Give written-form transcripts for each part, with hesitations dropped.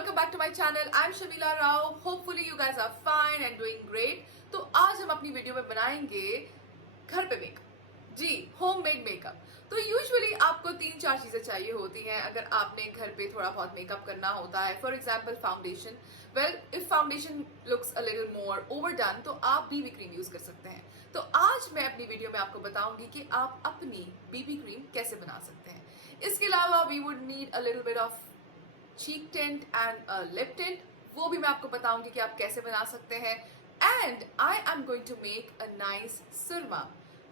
welcome back to my channel. I'm Shamila Rao. Hopefully you guys are fine and doing great. तो आज हम अपनी video में बनाएंगे घर पे मेकअप। जी, होममेड मेकअप। तो यूजुअली आपको 3-4 चीजें चाहिए होती हैं अगर आपने घर पे थोड़ा बहुत मेकअप करना होता है। For example foundation. Well, if foundation looks a little more overdone तो आप बीबी क्रीम यूज कर सकते हैं। तो आज मैं अपनी वीडियो में आपको बताऊंगी कि आप अपनी बीबी क्रीम कैसे बना सकते हैं। इसके अलावा we would need a little bit of cheek tint and lip tint, वो भी मैं आपको बताऊंगी कि आप कैसे बना सकते हैं। And I am going to make a nice surma,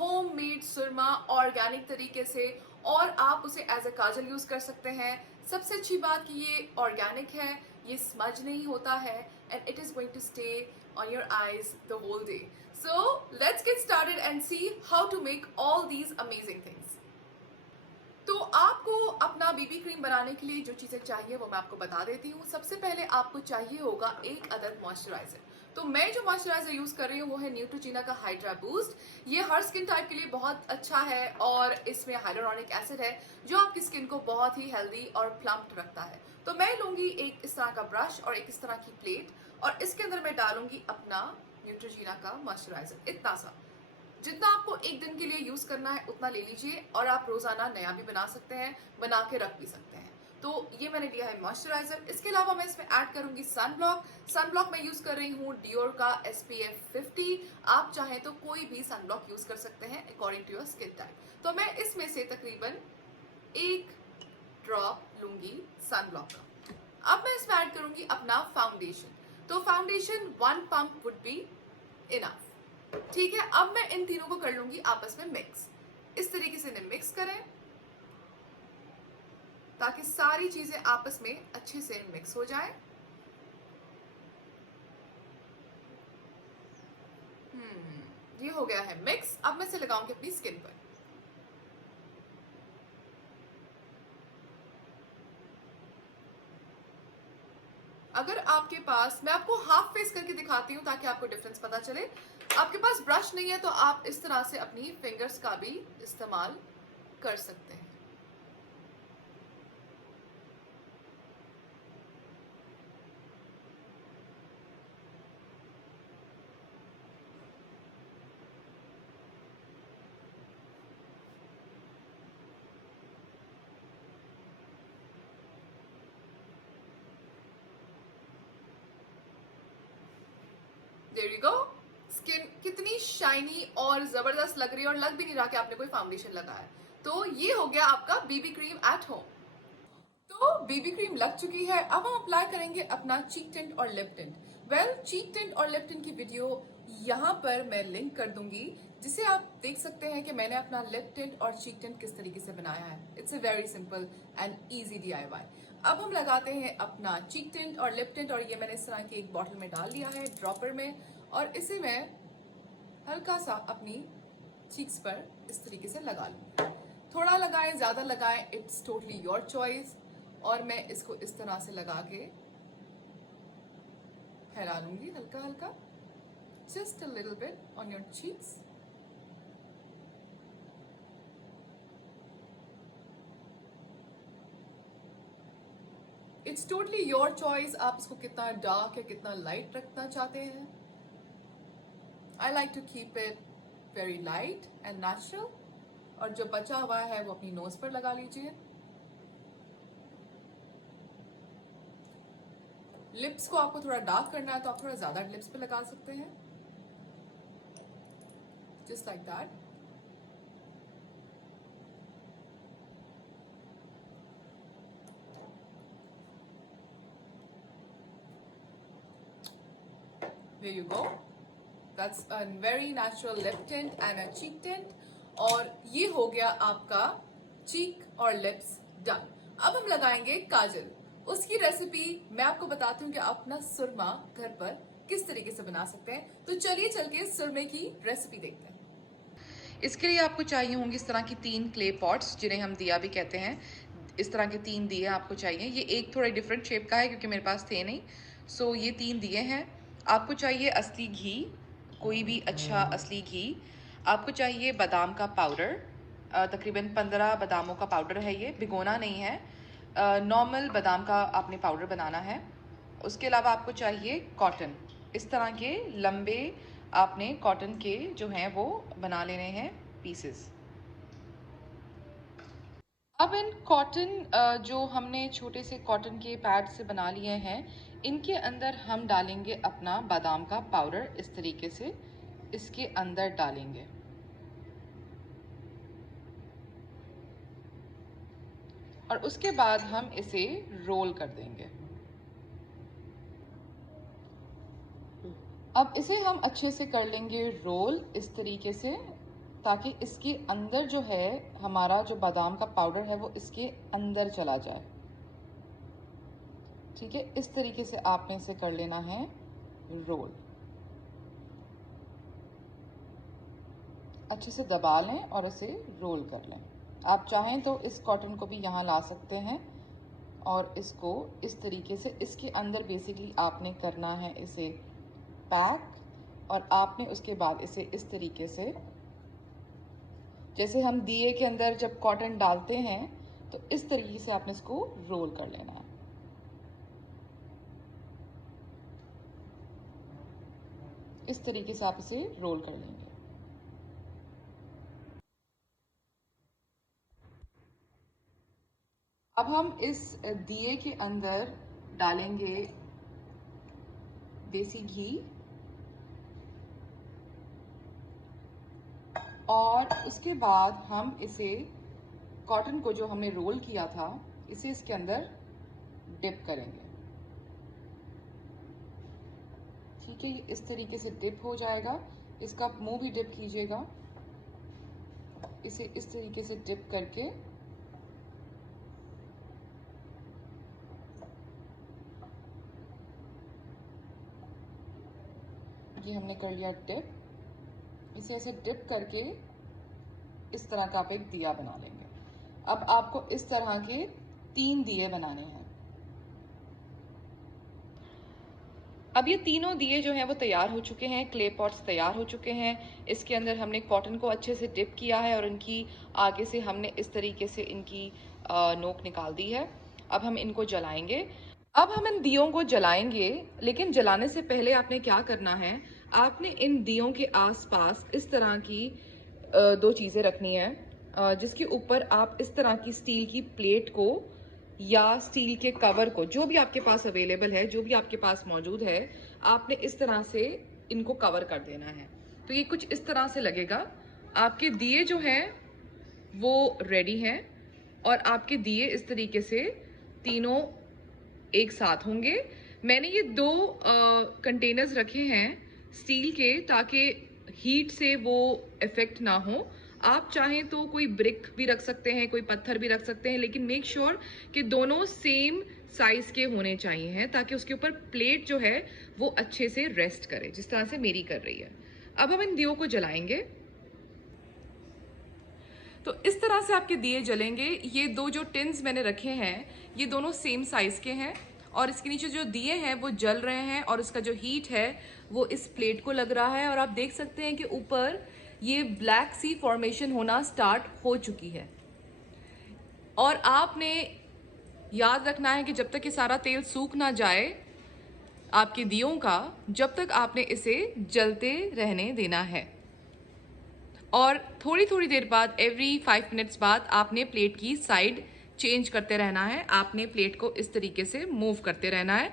home made surma organic तरीके से, और आप उसे एज अ काजल यूज कर सकते हैं। सबसे अच्छी बात कि ये ऑर्गेनिक है, ये स्मज नहीं होता है, and it is going to stay on your eyes the whole day. So let's get started and see how to make all these amazing things. तो आपको अपना बीबी क्रीम बनाने के लिए जो चीजें चाहिए वो मैं आपको बता देती हूँ। सबसे पहले आपको चाहिए होगा एक अदद मॉइस्चराइजर। तो मैं जो मॉइस्चराइजर यूज कर रही हूँ वो है न्यूट्रोजीना का हाइड्रा बूस्ट। ये हर स्किन टाइप के लिए बहुत अच्छा है और इसमें हाइलुरोनिक एसिड है जो आपकी स्किन को बहुत ही हेल्दी और प्लम्प्ड रखता है। तो मैं लूंगी एक इस तरह का ब्रश और एक इस तरह की प्लेट, और इसके अंदर मैं डालूंगी अपना न्यूट्रोजीना का मॉइस्चराइजर। इतना सा, जितना आपको एक दिन के लिए यूज करना है उतना ले लीजिए, और आप रोजाना नया भी बना सकते हैं, बना के रख भी सकते हैं। तो ये मैंने लिया है मॉइस्चराइजर। इसके अलावा मैं इसमें ऐड करूंगी सनब्लॉक। सनब्लॉक मैं यूज कर रही हूँ डियोर का SPF 50। आप चाहें तो कोई भी सनब्लॉक यूज कर सकते हैं according to your skin type. तो मैं इसमें से तकरीबन 1 ड्रॉप लूंगी सनब्लॉक का। अब मैं इसमें ऐड करूंगी अपना फाउंडेशन। तो foundation 1 pump would be enough. ठीक है, अब मैं इन तीनों को कर लूंगी आपस में मिक्स। इस तरीके से इन्हें मिक्स करें ताकि सारी चीजें आपस में अच्छे से मिक्स हो जाए। ये हो गया है मिक्स। अब मैं इसे लगाऊंगी अपनी स्किन पर। अगर आपके पास, मैं आपको हाफ फेस करके दिखाती हूं ताकि आपको डिफरेंस पता चले। आपके पास ब्रश नहीं है तो आप इस तरह से अपनी फिंगर्स का भी इस्तेमाल कर सकते हैं। There you go. स्किन कितनी शाइनी और जबरदस्त लग रही है, और लग भी नहीं रहा कि आपने कोई फाउंडेशन लगाया। तो ये हो गया आपका बीबी क्रीम एट होम। तो बीबी क्रीम लग चुकी है। अब हम अप्लाई करेंगे अपना चीक टिंट और लिप टिंट। वेल, चीक टिंट और लिप टिंट की वीडियो यहाँ पर मैं लिंक कर दूंगी, जिसे आप देख सकते हैं कि मैंने अपना लिप टिंट और चीक टिंट किस तरीके से बनाया है। It's a very simple and easy DIY। अब हम लगाते हैं अपना चीक टिंट और लिप टिंट, और ये मैंने इस तरह की एक बॉटल में डाल लिया है ड्रॉपर में, और इसे मैं हल्का सा अपनी चीक्स पर इस तरीके से लगा लूंगी। थोड़ा लगाएं, ज्यादा लगाएं, इट्स टोटली योर चॉइस। और मैं इसको इस तरह से लगा के फैला लूंगी हल्का हल्का, just a little bit on your cheeks. It's totally your choice, आप इसको कितना डार्क या कितना लाइट रखना चाहते हैं। I like to keep it very light and natural, और जो बचा हुआ है वो अपनी नोज पर लगा लीजिए। लिप्स को आपको थोड़ा डार्क करना है तो आप थोड़ा ज्यादा लिप्स पे लगा सकते हैं, just like that. There you go. That's a very natural lip tint and a cheek tint. और ये हो गया आपका चीक और लिप्स डन। अब हम लगाएंगे काजल। उसकी रेसिपी मैं आपको बताती हूँ कि आप अपना सुरमा घर पर किस तरीके से बना सकते हैं। तो चलिए चल के सुरमे की रेसिपी देखते हैं। इसके लिए आपको चाहिए होंगी इस तरह की 3 क्ले पॉट्स, जिन्हें हम दिया भी कहते हैं। इस तरह के 3 दिए आपको चाहिए। ये एक थोड़ा डिफरेंट शेप का है क्योंकि मेरे पास थे नहीं, सो ये 3 दिए हैं। आपको चाहिए असली घी, कोई भी अच्छा असली घी। आपको चाहिए बादाम का पाउडर, तकरीबन 15 बादामों का पाउडर है ये, भिगोना नहीं है। नॉर्मल बादाम का आपने पाउडर बनाना है। उसके अलावा आपको चाहिए कॉटन। इस तरह के लंबे आपने कॉटन के जो हैं वो बना लेने हैं पीसेस। अब इन कॉटन जो हमने छोटे से कॉटन के पैड से बना लिए हैं, इनके अंदर हम डालेंगे अपना बादाम का पाउडर। इस तरीके से इसके अंदर डालेंगे और उसके बाद हम इसे रोल कर देंगे। अब इसे हम अच्छे से कर लेंगे रोल इस तरीके से, ताकि इसके अंदर जो है हमारा जो बादाम का पाउडर है वो इसके अंदर चला जाए। ठीक है, इस तरीके से आपने इसे कर लेना है रोल। अच्छे से दबा लें और इसे रोल कर लें। आप चाहें तो इस कॉटन को भी यहाँ ला सकते हैं और इसको इस तरीके से इसके अंदर बेसिकली आपने करना है इसे पैक, और आपने उसके बाद इसे इस तरीके से, जैसे हम दिए के अंदर जब कॉटन डालते हैं तो इस तरीके से आपने इसको रोल कर लेना है। इस तरीके से आप इसे रोल कर लेंगे। अब हम इस दिए के अंदर डालेंगे देसी घी और उसके बाद हम इसे कॉटन को जो हमने रोल किया था इसे इसके अंदर डिप करेंगे। ठीक है, ये इस तरीके से डिप हो जाएगा। इसका मुंह भी डिप कीजिएगा। इसे इस तरीके से डिप करके ये हमने कर लिया डिप। इसे ऐसे डिप करके इस तरह का आप एक दिया बना लेंगे। अब आपको इस तरह के 3 दिए बनाने हैं। अब ये तीनों दिए जो हैं वो तैयार हो चुके हैं, क्ले पॉट्स तैयार हो चुके हैं। इसके अंदर हमने कॉटन को अच्छे से डिप किया है और इनकी आगे से हमने इस तरीके से इनकी नोक निकाल दी है। अब हम इनको जलाएंगे। अब हम इन दियों को जलाएंगे, लेकिन जलाने से पहले आपने क्या करना है, आपने इन दियों के आसपास इस तरह की 2 चीज़ें रखनी है, जिसके ऊपर आप इस तरह की स्टील की प्लेट को या स्टील के कवर को, जो भी आपके पास अवेलेबल है, जो भी आपके पास मौजूद है, आपने इस तरह से इनको कवर कर देना है। तो ये कुछ इस तरह से लगेगा। आपके दिए जो हैं वो रेडी हैं और आपके दिए इस तरीके से तीनों एक साथ होंगे। मैंने ये 2 कंटेनर्स रखे हैं स्टील के, ताकि हीट से वो इफेक्ट ना हो। आप चाहें तो कोई ब्रिक भी रख सकते हैं, कोई पत्थर भी रख सकते हैं, लेकिन मेक श्योर कि दोनों सेम साइज के होने चाहिए हैं, ताकि उसके ऊपर प्लेट जो है वो अच्छे से रेस्ट करे, जिस तरह से मेरी कर रही है। अब हम इन दियों को जलाएंगे। तो इस तरह से आपके दिए जलेंगे। ये 2 जो टिन्स मैंने रखे हैं ये दोनों सेम साइज के हैं और इसके नीचे जो दिए हैं वो जल रहे हैं और इसका जो हीट है वो इस प्लेट को लग रहा है। और आप देख सकते हैं कि ऊपर ये ब्लैक सी फॉर्मेशन होना स्टार्ट हो चुकी है। और आपने याद रखना है कि जब तक ये सारा तेल सूख ना जाए आपके दियों का, जब तक आपने इसे जलते रहने देना है। और थोड़ी थोड़ी देर बाद, एवरी 5 मिनट्स बाद आपने प्लेट की साइड चेंज करते रहना है। आपने प्लेट को इस तरीके से मूव करते रहना है।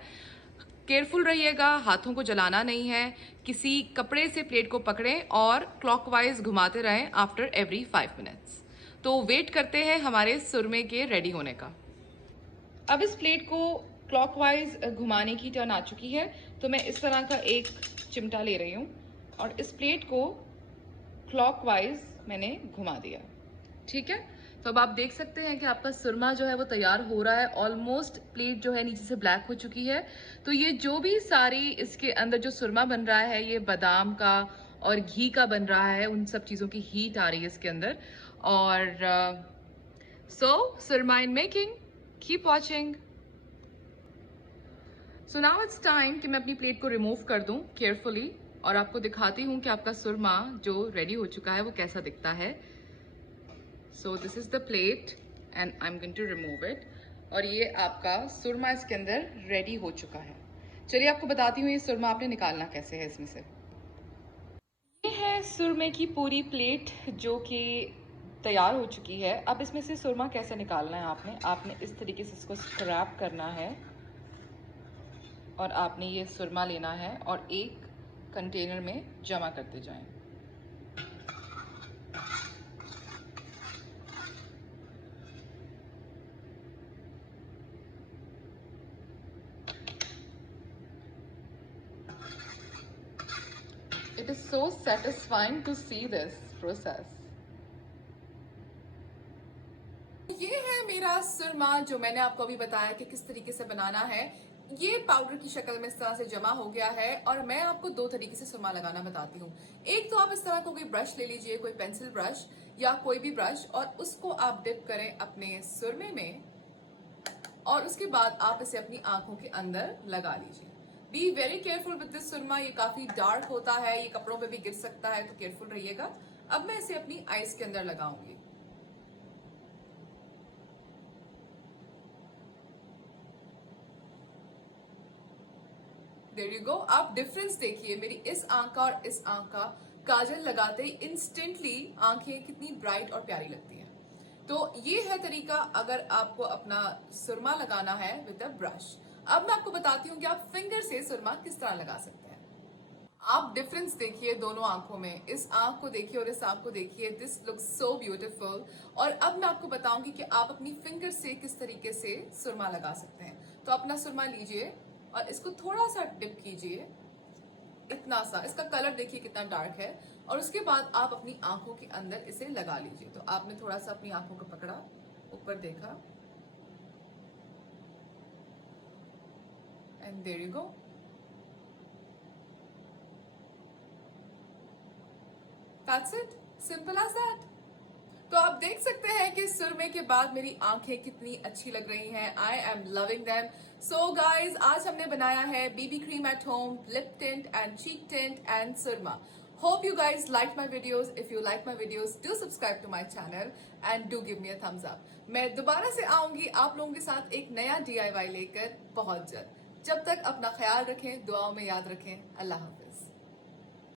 केयरफुल रहिएगा, हाथों को जलाना नहीं है। किसी कपड़े से प्लेट को पकड़ें और क्लॉकवाइज घुमाते रहें आफ्टर एवरी 5 मिनट्स। तो वेट करते हैं हमारे सुरमे के रेडी होने का। अब इस प्लेट को क्लॉकवाइज घुमाने की टर्न आ चुकी है, तो मैं इस तरह का एक चिमटा ले रही हूँ और इस प्लेट को क्लॉकवाइज मैंने घुमा दिया। ठीक है, तो अब आप देख सकते हैं कि आपका सुरमा जो है वो तैयार हो रहा है। ऑलमोस्ट प्लेट जो है नीचे से ब्लैक हो चुकी है। तो ये जो भी सारी इसके अंदर जो सुरमा बन रहा है ये बादाम का और घी का बन रहा है, उन सब चीज़ों की हीट आ रही है इसके अंदर। और so surma in making, keep watching. So now it's time कि मैं अपनी प्लेट को रिमूव कर दूं केयरफुली और आपको दिखाती हूँ कि आपका सुरमा जो रेडी हो चुका है वो कैसा दिखता है। So this is the plate and I am going to remove it. और ये आपका सुरमा इसके अंदर रेडी हो चुका है। चलिए आपको बताती हूँ ये सुरमा आपने निकालना कैसे है इसमें से। ये है सुरमे की पूरी प्लेट जो कि तैयार हो चुकी है। अब इसमें से सुरमा कैसे निकालना है आपने इस तरीके से इसको स्क्रैप करना है और आपने ये सुरमा लेना है और एक कंटेनर में जमा करते जाएं। It is so satisfying to see this process. ये है मेरा सुरमा जो मैंने आपको अभी बताया कि किस तरीके से बनाना है। ये पाउडर की शक्ल में इस तरह से जमा हो गया है और मैं आपको दो तरीके से सुरमा लगाना बताती हूँ। एक तो आप इस तरह का कोई ब्रश ले लीजिए, कोई पेंसिल ब्रश या कोई भी ब्रश, और उसको आप डिप करें अपने सुरमे में और उसके बाद आप इसे अपनी आंखों के अंदर लगा लीजिए। Be very careful with this surma, ये काफी डार्क होता है, ये कपड़ों पे भी गिर सकता है, तो केयरफुल रहिएगा। अब मैं इसे अपनी आईज के अंदर लगाऊंगी। There you go. आप डिफरेंस देखिए, मेरी इस आंख का और इस आंख का काजल लगाते ही इंस्टेंटली आंखें कितनी ब्राइट और प्यारी लगती हैं। तो ये है तरीका अगर आपको अपना सुरमा लगाना है विद अ ब्रश। अब मैं आपको बताती हूँ कि आप फिंगर से सुरमा किस तरह लगा सकते हैं। आप डिफरेंस देखिए दोनों आंखों में, इस आंख को देखिए और इस आंख को देखिए। This looks so beautiful. और अब मैं आपको बताऊंगी कि आप अपनी फिंगर से किस तरीके से सुरमा लगा सकते हैं। तो अपना सुरमा लीजिए और इसको थोड़ा सा डिप कीजिए, इतना सा। इसका कलर देखिए कितना डार्क है। और उसके बाद आप अपनी आंखों के अंदर इसे लगा लीजिए। तो आपने थोड़ा सा अपनी आंखों को पकड़ा, ऊपर देखा, and there you go. That's it, simple as that। तो आप देख सकते हैं कि सुरमे के बाद मेरी आंखें कितनी अच्छी लग रही हैं। I am loving them. So guys, आज हमने बनाया है BB cream at home, lip tint and cheek tint and सुरमा। Hope you guys liked my videos. If you like my videos, do subscribe to my channel and do give me a thumbs up। मैं दोबारा से आऊंगी आप लोगों के साथ एक नया DIY लेकर बहुत जल्द। जब तक अपना ख्याल रखें, दुआओं में याद रखें। अल्लाह हाफिज।